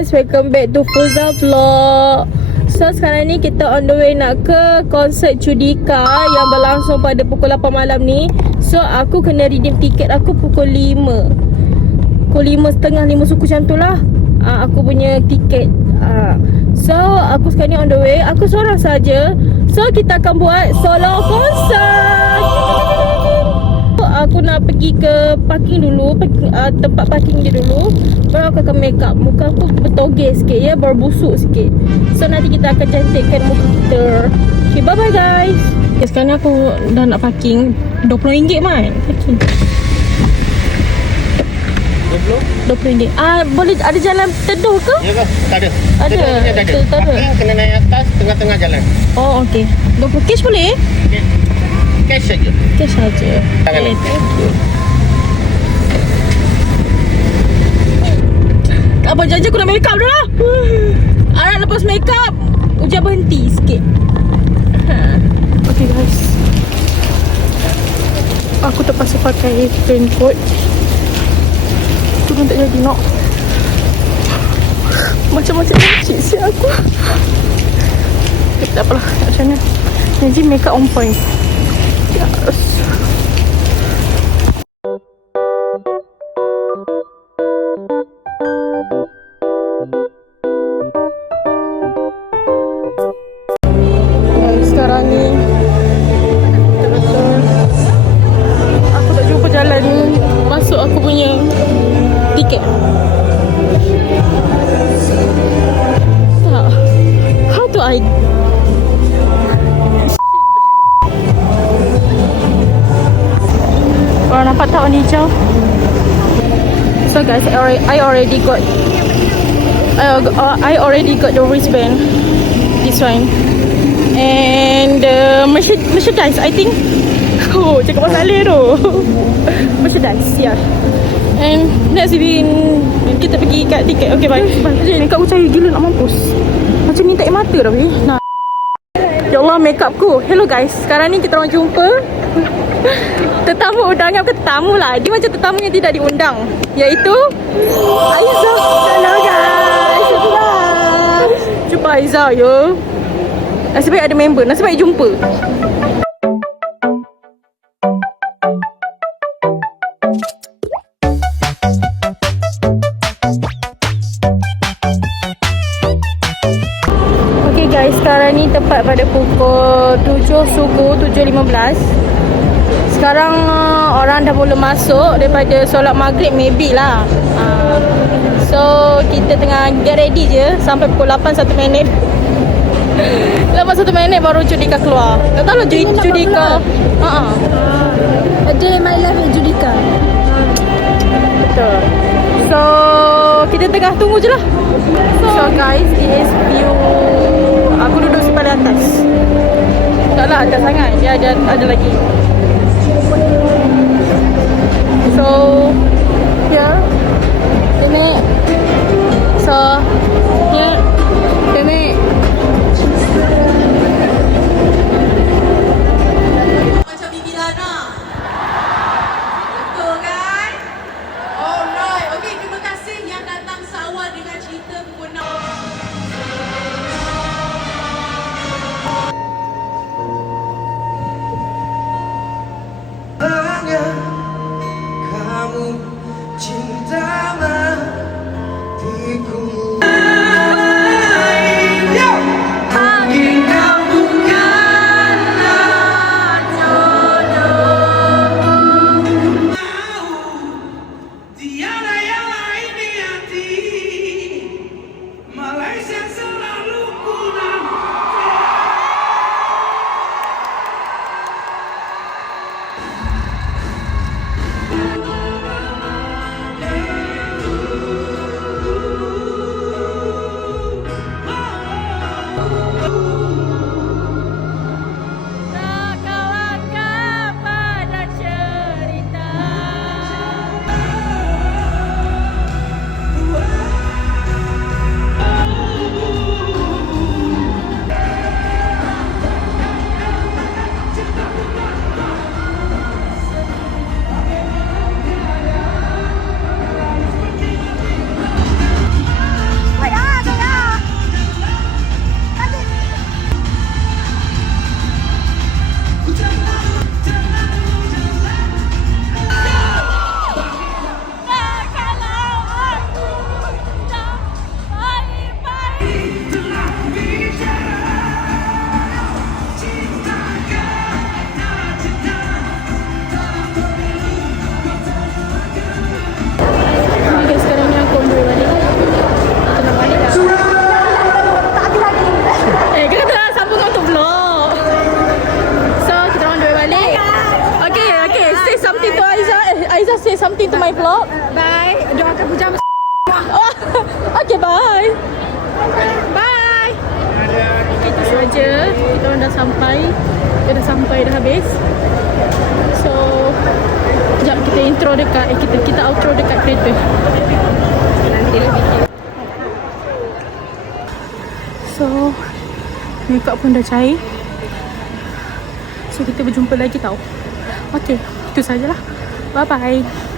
guys, welcome back to Fuzza Vlog. So sekarang ni kita on the way nak ke konsert Judika yang berlangsung pada pukul 8 malam ni. So aku kena redeem tiket aku pukul 5. Pukul 5.30, 5 suku macam tu lah. Aku punya tiket. So aku sekarang ni on the way. Aku seorang saja. So kita akan buat solo konsert. Aku nak pergi ke parking dulu, tempat parking dia dulu. Baru aku akan make up. Muka aku bertogel sikit ya, berbusuk sikit. So nanti kita akan cantikkan muka kita. Okay, bye bye guys. Okay, sekarang aku dah nak parking. RM20 man parking. RM20. Boleh ada jalan teduh ke? Ya ke? Tak ada. Ada. Tak ada. Parking kena naik atas tengah-tengah jalan. Oh okey. 20 cash boleh? Okay. Cash saja. Cash saja. Tangan Okay, ni. thank you. Abang janji aku nak make up dah lah. Arak lepas make up hujan berhenti sikit. Okay guys, aku terpaksa pakai raincoat. Turun tak jadi nak. Macam-macam cik siap aku. Tak apalah, macam mana. Janji make up on point. Yes. Sekarang ni betul-betul aku tak jumpa jalan masuk aku punya tiket. Tak. How do I Korang nampak tak warna hijau? So guys, I already got the wristband. This one. And merchandise, I think. Oh, cakap pasal Alih tu. Merchandise, yeah. And next kita pergi kat tiket. Okay, bye. Makeup aku cahaya gila nak mampus. Macam ni tak air mata dah. Nah. Ya Allah, makeup ku. Hello guys, sekarang ni kita orang jumpa tetamu undangan, bukan tetamu lah. Dia macam tetamu yang tidak diundang, iaitu Aiza. Hello guys, jumpa Aiza ya. Nasib baik ada member, nasib baik jumpa. Okay guys, sekarang ni tepat pada pukul 7 suku, 7.15. Sekarang orang dah mula masuk daripada solat maghrib, maybe lah. So kita tengah get ready je sampai pukul 8 1 minit. Lepas 1 minit baru Judika keluar. Tak tahu lah Judika. A day in my life at Judika. Betul. So kita tengah tunggu je lah. So guys, this is view. Aku duduk si paling atas. Taklah atas sangat. Dia ada lagi. So here ini. So here ini. Macam Bibi Lana. Betul kan? Alright. Okey, terima kasih yang datang seawal dengan cerita pukul 6. Kamu cinta matiku. Tiada yang lain di hati, Malaysia selalu ku nanti. my vlog. Bye. Doakan Puja Oh, okay, bye. Bye. Itu saja. Kita orang dah sampai. Kita dah sampai dah habis. So, sekejap kita intro dekat kita outro dekat kereta. Nanti dia fikir. So, makeup pun dah cair. So, kita berjumpa lagi tau. Okay, itu sajalah. Bye-bye.